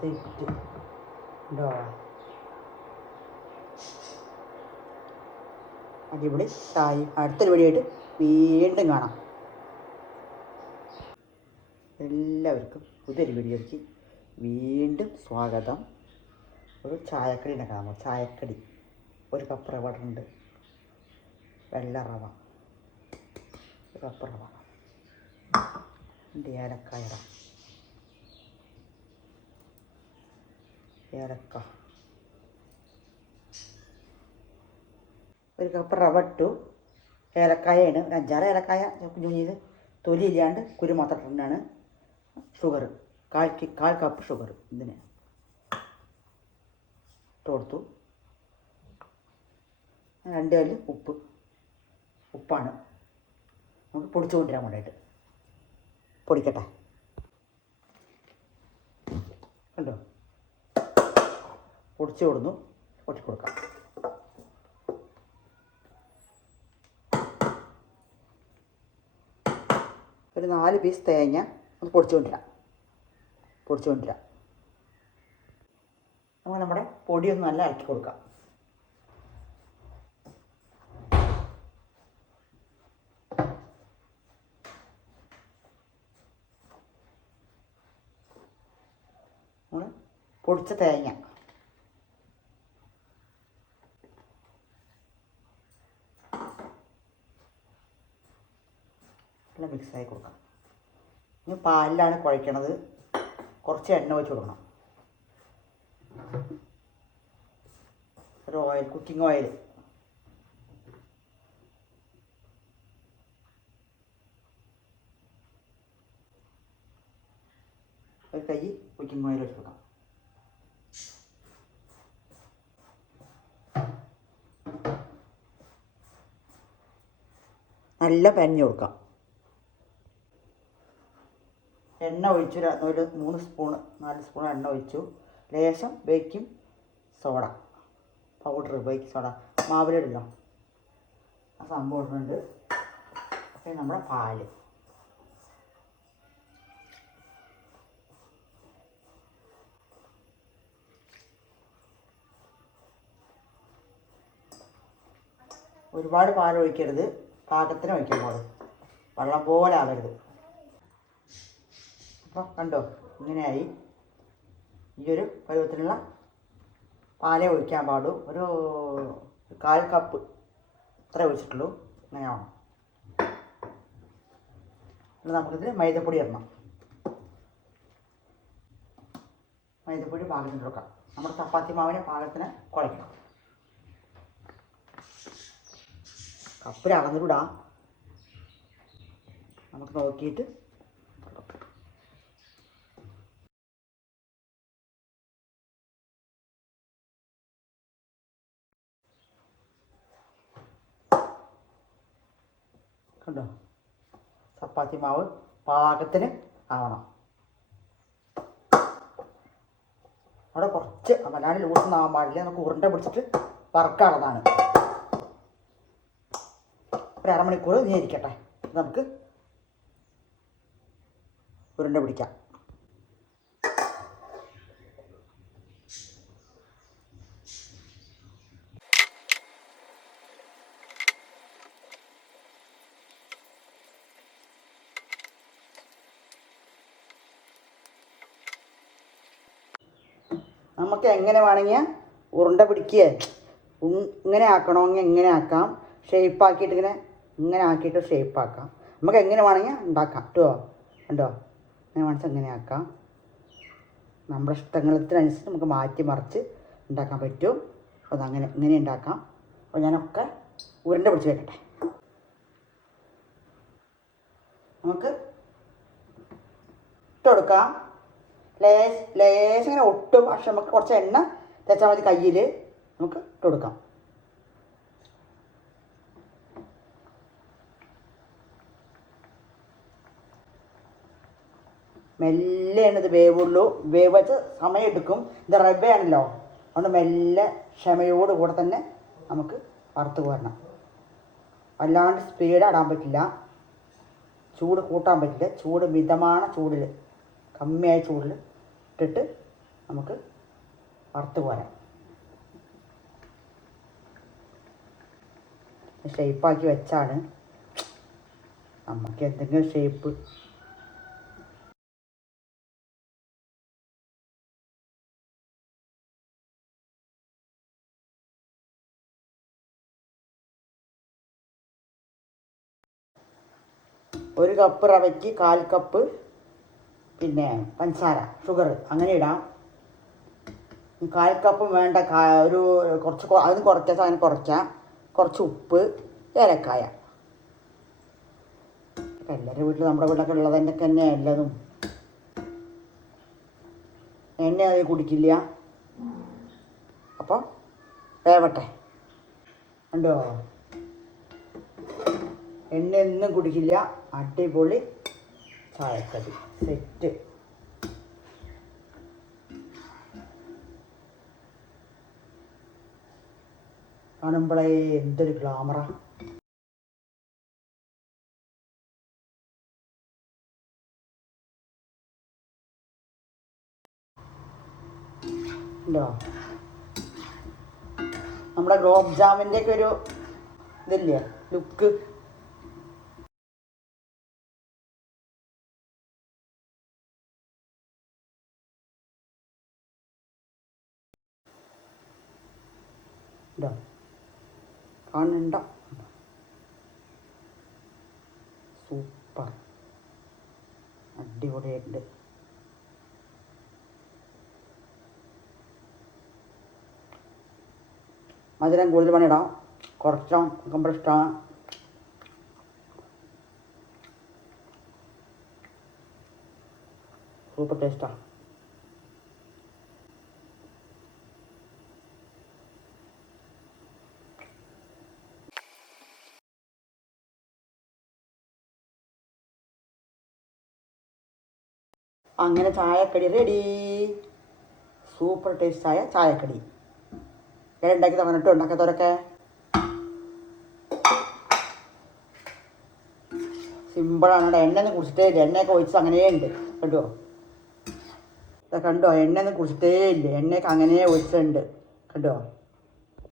Set ഉണ്ടോ? അടിപൊളി ചായ. അടുത്തൊരു വീഡിയോയായിട്ട് വീണ്ടും കാണാം. എല്ലാവർക്കും പുതിയൊരു വീഡിയോയ്ക്ക് വീണ്ടും സ്വാഗതം. ഒരു ചായക്കടി ഉണ്ടാക്കാം. ചായക്കടി ഒരു കപ്പ് റവ ഉണ്ട്, വെള്ള റവ, ഒരു കപ്പ് റവ, 2 ഏലക്കായ ഇടാം. ഏലക്ക, ഒരു കപ്പ് റവ ഇട്ടു. ഏലക്കായാണ്, ഒരു 5-6 ഏലക്കായ കുഞ്ഞുഞ്ഞത് തൊലി ഇല്ലാണ്ട് കുരു മാത്രം ഇട്ടാണ്. ഷുഗർ 1/4 കപ്പ് ഷുഗർ ഇതിന് ഇട്ട് കൊടുത്തു. 2 കല്ല് ഉപ്പാണ്. നമുക്ക് പൊടിച്ചു കൊണ്ടുവരാൻ വേണ്ടിയിട്ട് പൊടിക്കട്ടെ. കണ്ടോ, പൊടിച്ചു കൊടുന്നു. പൊട്ടി കൊടുക്കാം. ഒരു 4 പീസ് തേങ്ങ ഒന്ന് പൊടിച്ചു കൊണ്ടുവരാം. നമുക്ക് നമ്മുടെ പൊടിയൊന്ന് നല്ല ഇളക്കി കൊടുക്കാം. നമ്മൾ പൊടിച്ച തേങ്ങ നല്ല മിക്സായി കൊടുക്കാം. ഇനി പാലിലാണ് കുഴയ്ക്കണത്. കുറച്ച് എണ്ണ ഒഴിച്ച് കൊടുക്കണം. ഒരു ഓയിൽ, കുക്കിംഗ് ഓയിൽ. ഒരു കൈ കുക്കിംഗ് ഓയിൽ ഒഴിച്ച് കൊടുക്കാം. നല്ല പരഞ്ഞു കൊടുക്കാം. എണ്ണ ഒഴിച്ചു. ഒരു 3 സ്പൂൺ 4 സ്പൂൺ എണ്ണ ഒഴിച്ചു. ലേശം baking soda powder, baking soda മാവിലിടല്ലോ, ആ സംഭവം ഇടുന്നുണ്ട്. പിന്നെ നമ്മുടെ പാല്, ഒരുപാട് പാൽ ഒഴിക്കരുത്, പാകത്തിന് ഒഴിക്കാൻ പാടും. വെള്ളം പോലെ ആവരുത്. അപ്പോൾ കണ്ടോ, ഇങ്ങനെയായി. ഈ ഒരു പരുവത്തിനുള്ള പാലേ ഒഴിക്കാൻ പാടും. ഒരു 1/4 കപ്പ് ഇത്ര ഒഴിച്ചിട്ടുള്ളൂ. ഇങ്ങനെയാണോ. നമുക്കിതിൽ മൈദപ്പൊടി ഇടണം. മൈദപ്പൊടി പാകത്തിന് കൊടുക്കാം. നമ്മുടെ ചപ്പാത്തി മാവിനെ പാകത്തിന് കുഴയ്ക്കണം. കപ്പിൽ അളന്നിടാം. നമുക്ക് നോക്കിയിട്ട് കണ്ടോ, ചപ്പാത്തി മാവ് പാകത്തിന് ആവണം. അവിടെ കുറച്ച് വല്ലാണ്ട് ലൂസൊന്നും ആവാൻ പാടില്ല. നമുക്ക് ഉരുണ്ട പിടിച്ചിട്ട് വറക്കാനുള്ളതാണ്. ഒരു അരമണിക്കൂർ ഇനി ഇരിക്കട്ടെ. നമുക്ക് ഉരുണ്ട പിടിക്കാം. നമുക്ക് എങ്ങനെ വേണമെങ്കിൽ ഉരുണ്ട പിടിക്കുക, ഇങ്ങനെ ആക്കണമെങ്കിൽ എങ്ങനെ ആക്കാം. ഷേപ്പാക്കിയിട്ട് ഇങ്ങനെ ആക്കിയിട്ട് ഷേപ്പാക്കാം. നമുക്ക് എങ്ങനെ വേണമെങ്കിൽ ഉണ്ടാക്കാം കേട്ടോ. കണ്ടോ, എങ്ങനെ വേണമെങ്കിൽ എങ്ങനെ ആക്കാം. നമ്മുടെ ഇഷ്ടങ്ങളത്തിനനുസരിച്ച് നമുക്ക് മാറ്റി മറിച്ച് ഉണ്ടാക്കാൻ പറ്റും. അപ്പോൾ ഇങ്ങനെ ഉണ്ടാക്കാം. അപ്പോൾ ഞാനൊക്കെ ഉരുണ്ട പിടിച്ച് വെക്കട്ടെ. നമുക്ക് ഇട്ട് കൊടുക്കാം. ലേശം ഇങ്ങനെ ഒട്ടും. പക്ഷെ നമുക്ക് കുറച്ച് എണ്ണ തേച്ചാൽ മതി കയ്യിൽ. നമുക്ക് ഇട്ട് കൊടുക്കാം. മെല്ലെയാണ് ഇത് വേവുള്ളൂ. വേവ് വെച്ച് സമയം എടുക്കും. ഇത് റവയാണല്ലോ, അതുകൊണ്ട് മെല്ലെ ക്ഷമയോടുകൂടെ തന്നെ നമുക്ക് വറുത്ത് കോരണം. അല്ലാണ്ട് സ്പീഡ് ഇടാൻ പറ്റില്ല, ചൂട് കൂട്ടാൻ പറ്റില്ല. ചൂട് മിതமான ചൂടിൽ, കമ്മിയായ ചൂടിൽ ഇട്ടിട്ട് നമുക്ക് വറുത്ത് പോരാം. ഷേപ്പാക്കി വെച്ചാണ് നമുക്ക് എന്തെങ്കിലും ഷേപ്പ്. ഒരു കപ്പ് റവയ്ക്ക് 1/4 കപ്പ് പിന്നെ പഞ്ചസാര, ഷുഗർ അങ്ങനെ ഇടാം. 1/4 കപ്പും വേണ്ട, ഒരു കുറച്ച് അതിന് കുറയ്ക്കാം, സാധനം കുറയ്ക്കാം. കുറച്ച് ഉപ്പ്, ഏലക്കായ. എല്ലാവരുടെ വീട്ടിൽ, നമ്മുടെ വീട്ടിലൊക്കെ ഉള്ളതിൻ്റെ തന്നെ എല്ലാതും. എണ്ണ അത് കുടിക്കില്ല. അപ്പോൾ വേവട്ടെ. ഉണ്ടോ? എണ്ണയൊന്നും കുടിക്കില്ല. അടിപൊളി ചായക്കടി സെറ്റ്. കാണുമ്പോഴേ എന്തൊരു ഗ്ലാമറാ. ഉണ്ടോ? നമ്മുടെ ഗുലാബ് ജാമിൻ്റെ ഒക്കെ ഒരു ഇതില്ലേ, ലുക്ക്. ഉണ്ടോ? കാണുന്നുണ്ടോ? സൂപ്പർ, അടിപൊളിയായിട്ടുണ്ട്. മധുരം കൂടുതൽ പണിയിടാം, കുറച്ചാൽ നമ്മുടെ ഇഷ്ടമാണ്. സൂപ്പർ ടേസ്റ്റാണ്. അങ്ങനെ ചായക്കടി റെഡി. സൂപ്പർ ടേസ്റ്റായ ചായക്കടി. ഞാൻ ഉണ്ടാക്കി തന്നിട്ട് ഉണ്ടാക്കാത്തവരൊക്കെ സിമ്പിളാണ്. അവിടെ എണ്ണയൊന്നും കുടിച്ചിട്ടേ ഇല്ല. എണ്ണയൊക്കെ ഒഴിച്ച് അങ്ങനെ ഉണ്ട്. കണ്ടോ? കണ്ടോ? എണ്ണയൊന്നും കുടിച്ചിട്ടേ ഇല്ല. എണ്ണയൊക്കെ അങ്ങനെ ഒഴിച്ചിട്ടുണ്ട്. കണ്ടോ?